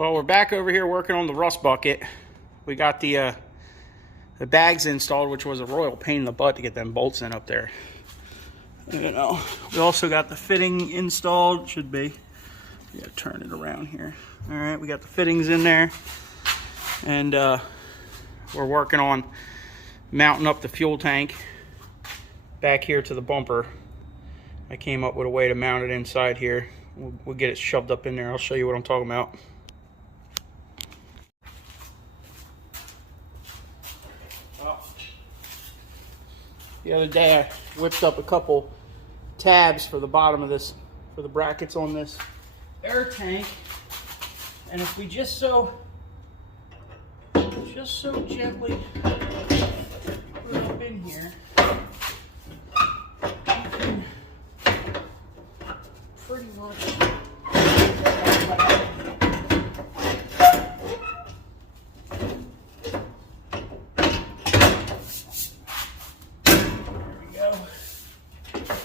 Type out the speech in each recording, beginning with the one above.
Well, we're back over here working on the rust bucket. We got the bags installed, which was a royal pain in the butt to get them bolts in up there. You know, we also got the fitting installed. Should be. Yeah, turn it around here. All right, we got the fittings in there, and we're working on mounting up the fuel tank back here to the bumper. I came up with a way to mount it inside here. We'll get it shoved up in there. I'll show you what I'm talking about. Well, the other day I whipped up a couple tabs for the bottom of this, for the brackets on this air tank, and if we just so gently put it up in here, you can pretty much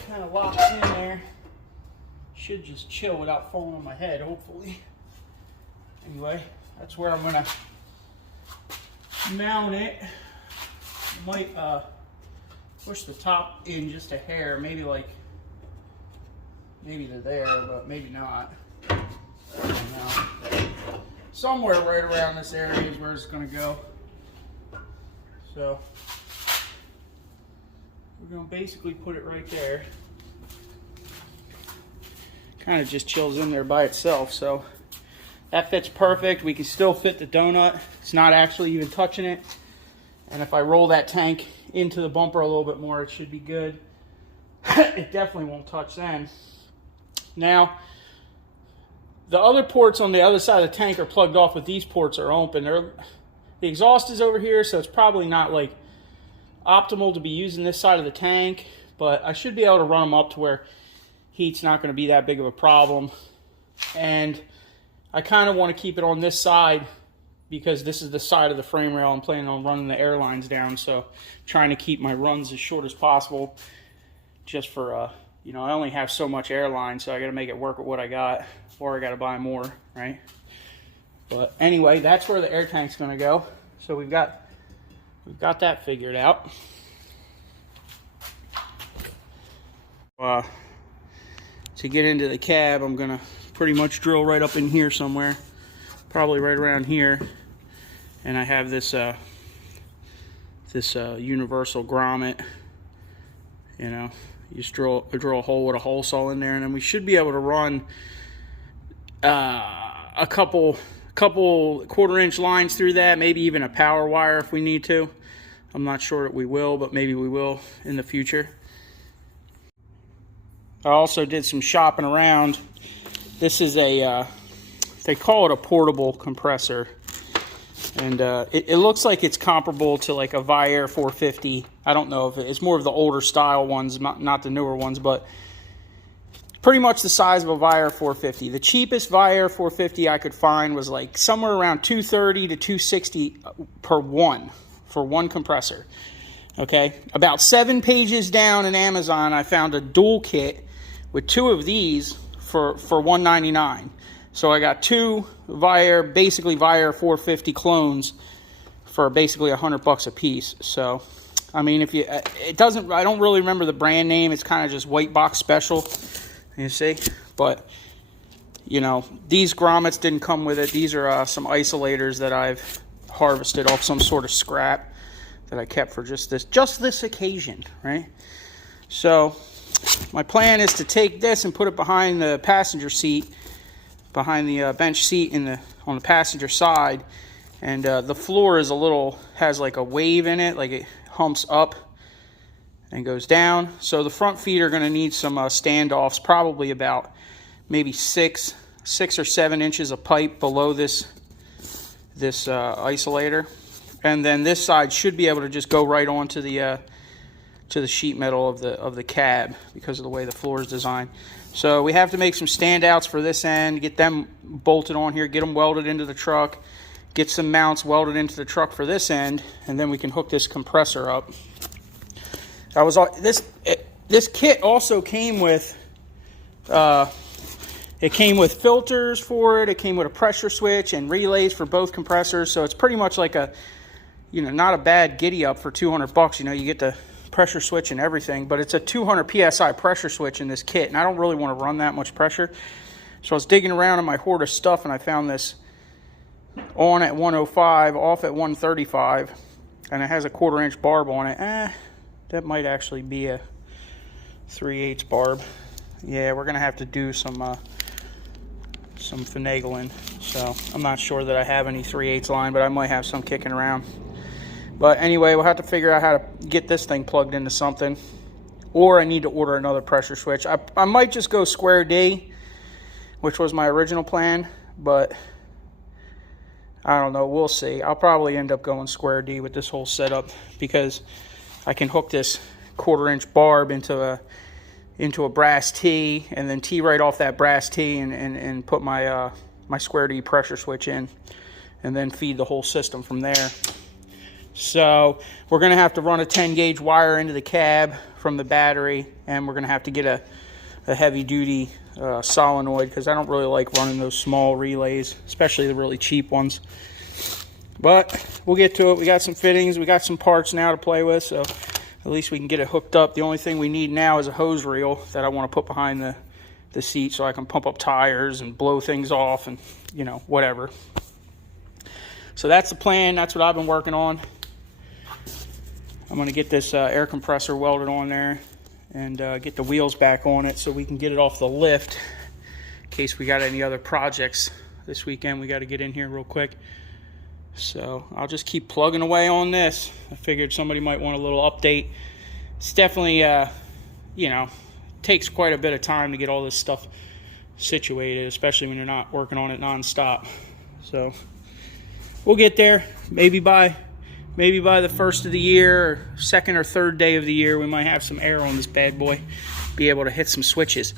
kind of locks in there. Should just chill without falling on my head, hopefully. Anyway, that's where I'm gonna mount it. Might push the top in just a hair, maybe to there, but maybe not. I don't know. Somewhere right around this area is where it's gonna go. So we're gonna basically put it right there. Kind of just chills in there by itself, so that fits perfect. We can still fit the donut. It's not actually even touching it. And if I roll that tank into the bumper a little bit more, it should be good. It definitely won't touch then. Now, the other ports on the other side of the tank are plugged off, but these ports are open. The exhaust is over here, so it's probably not like optimal to be using this side of the tank, but I should be able to run them up to where heat's not going to be that big of a problem. And I kind of want to keep it on this side because this is the side of the frame rail I'm planning on running the air lines down, so I'm trying to keep my runs as short as possible just for you know, I only have so much airline, so I got to make it work with what I got, or I got to buy more, right? But anyway, that's where the air tank's going to go. So we've got that figured out. To get into the cab, I'm going to pretty much drill right up in here somewhere, probably right around here. And I have this universal grommet, you know. You just drill a hole with a hole saw in there, and then we should be able to run a couple 1/4-inch lines through that, maybe even a power wire if we need to. I'm not sure that we will, but maybe we will in the future. I also did some shopping around. This is a, they call it a portable compressor. And it looks like it's comparable to like a Viair 450. I don't know if it's more of the older style ones, not the newer ones, but pretty much the size of a Viair 450. The cheapest Viair 450 I could find was like somewhere around $230 to $260 per one, for one compressor. Okay, about 7 pages down in Amazon, I found a dual kit with 2 of these for $199. So I got 2 Viair, basically Viair 450 clones for basically $100 a piece. So, I mean, if you, it doesn't, I don't really remember the brand name. It's kind of just white box special, you see. But, you know, these grommets didn't come with it. These are some isolators that I've harvested off some sort of scrap that I kept for just this occasion, right? So, my plan is to take this and put it behind the passenger seat, behind the bench seat on the passenger side, and the floor is has like a wave in it, like it humps up and goes down. So the front feet are going to need some standoffs, probably about maybe 6 or 7 inches of pipe below this isolator, and then this side should be able to just go right onto the sheet metal of the cab because of the way the floor is designed. So we have to make some standouts for this end, get them bolted on here, get them welded into the truck, get some mounts welded into the truck for this end, and then we can hook this compressor up. This kit also came with, it It came with filters for it. It came with a pressure switch and relays for both compressors. So it's pretty much like a, you know, not a bad giddy up for 200 bucks. You know, you get the pressure switch and everything, but it's a 200 psi pressure switch in this kit, and I don't really want to run that much pressure. So I was digging around in my hoard of stuff, and I found this on at 105, off at 135, and it has a 1/4 inch barb on it. That might actually be a 3/8 barb. Yeah, we're gonna have to do some finagling. So I'm not sure that I have any 3/8 line, but I might have some kicking around. But anyway, we'll have to figure out how to get this thing plugged into something, or I need to order another pressure switch. I might just go square D, which was my original plan, but I don't know. We'll see. I'll probably end up going square D with this whole setup, because I can hook this 1/4 inch barb into a brass T, and then T right off that brass T, and put my my square D pressure switch in, and then feed the whole system from there. So we're going to have to run a 10 gauge wire into the cab from the battery, and we're going to have to get a heavy duty solenoid, because I don't really like running those small relays, especially the really cheap ones. But we'll get to it. We got some fittings, we got some parts now to play with, so at least we can get it hooked up. The only thing we need now is a hose reel that I want to put behind the seat, so I can pump up tires and blow things off, and you know, whatever. So that's the plan. That's what I've been working on. I'm going to get this air compressor welded on there, and get the wheels back on it so we can get it off the lift in case we got any other projects this weekend we got to get in here real quick. So I'll just keep plugging away on this. I figured somebody might want a little update. It's definitely, you know, takes quite a bit of time to get all this stuff situated, especially when you're not working on it non-stop. So we'll get there. Maybe by the first of the year, or second or third day of the year, we might have some air on this bad boy. Be able to hit some switches.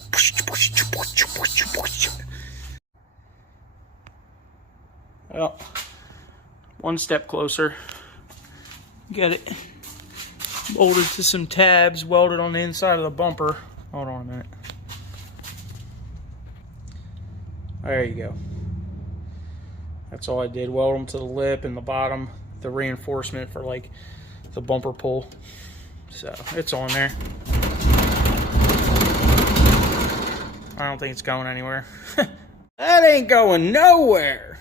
Well, one step closer. Get it bolted to some tabs, welded on the inside of the bumper. Hold on a minute. There you go. That's all I did. Weld them to the lip and the bottom, the reinforcement for like the bumper pull. So it's on there. I don't think it's going anywhere. That ain't going nowhere.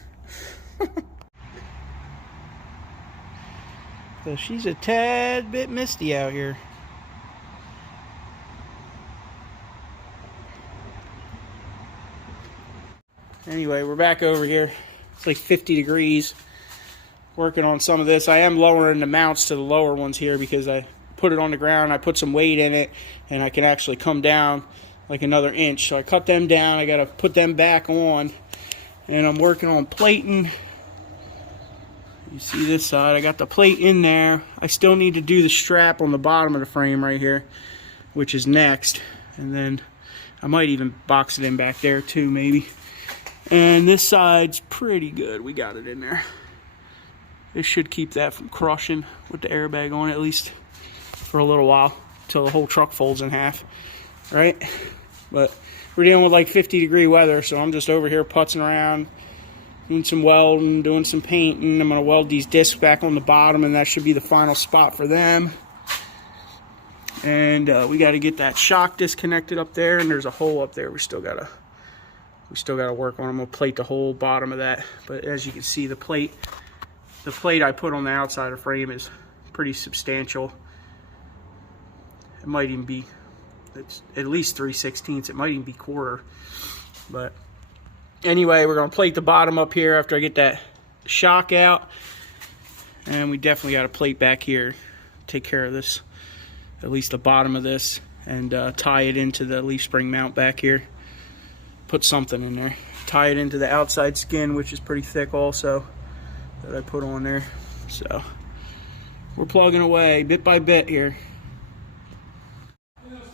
So she's a tad bit misty out here. Anyway, we're back over here. It's like 50 degrees. Working on some of this. I am lowering the mounts to the lower ones here because I put it on the ground. I put some weight in it, and I can actually come down like another inch. So I cut them down. I got to put them back on, and I'm working on plating. You see this side, I got the plate in there. I still need to do the strap on the bottom of the frame right here, which is next. And then I might even box it in back there too, maybe. And this side's pretty good. We got it in there. It should keep that from crushing with the airbag on it, at least for a little while, till the whole truck folds in half, right? But we're dealing with like 50-degree weather, so I'm just over here putzing around, doing some welding, doing some painting. I'm going to weld these discs back on the bottom, and that should be the final spot for them. And we got to get that shock disconnected up there, and there's a hole up there we still got to work on. I'm going to plate the whole bottom of that. But as you can see, the plate I put on the outside of the frame is pretty substantial. It might even be, it's at least 3/16. It might even be quarter. But anyway, we're going to plate the bottom up here after I get that shock out. And we definitely got a plate back here. Take care of this, at least the bottom of this, and tie it into the leaf spring mount back here. Put something in there. Tie it into the outside skin, which is pretty thick also, that I put on there. So we're plugging away bit by bit here.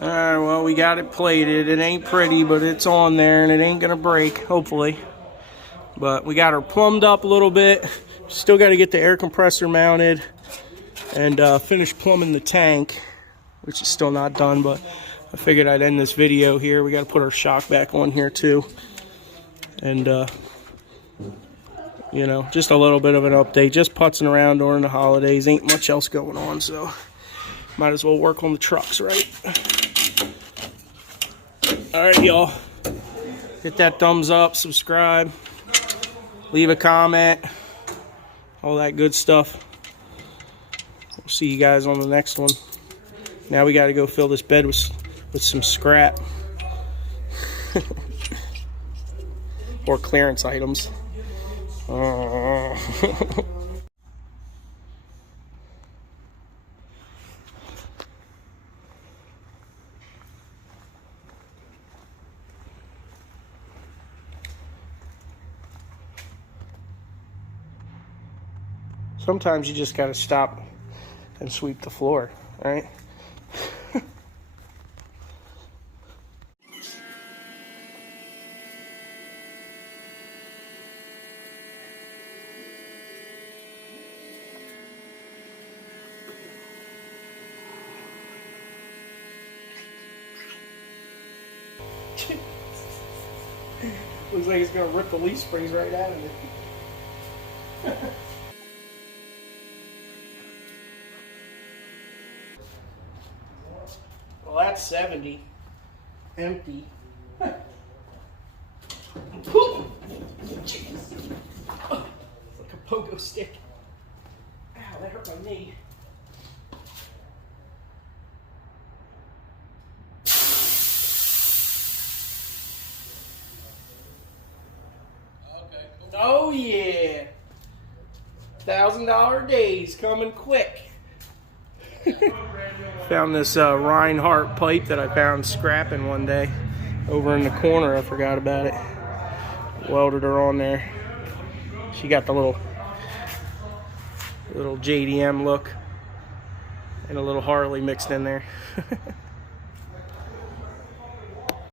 Alright, well, we got it plated. It ain't pretty, but it's on there, and it ain't gonna break, hopefully. But we got her plumbed up a little bit. Still got to get the air compressor mounted and finish plumbing the tank, which is still not done, but I figured I'd end this video here. We got to put our shock back on here too. And you know, just a little bit of an update. Just putzing around during the holidays. Ain't much else going on, so might as well work on the trucks, right? All right, y'all. Hit that thumbs up, subscribe, leave a comment, all that good stuff. We'll see you guys on the next one. Now we got to go fill this bed with some scrap or clearance items. Sometimes you just gotta stop and sweep the floor, right? Looks like it's gonna rip the leaf springs right out of it. Well, that's 70. Empty. Jeez. It's like a pogo stick. Ow, that hurt my knee. Oh yeah, $1,000 days coming quick. Found this Reinhardt pipe that I found scrapping one day over in the corner. I forgot about it. Welded her on there. She got the little JDM look and a little Harley mixed in there.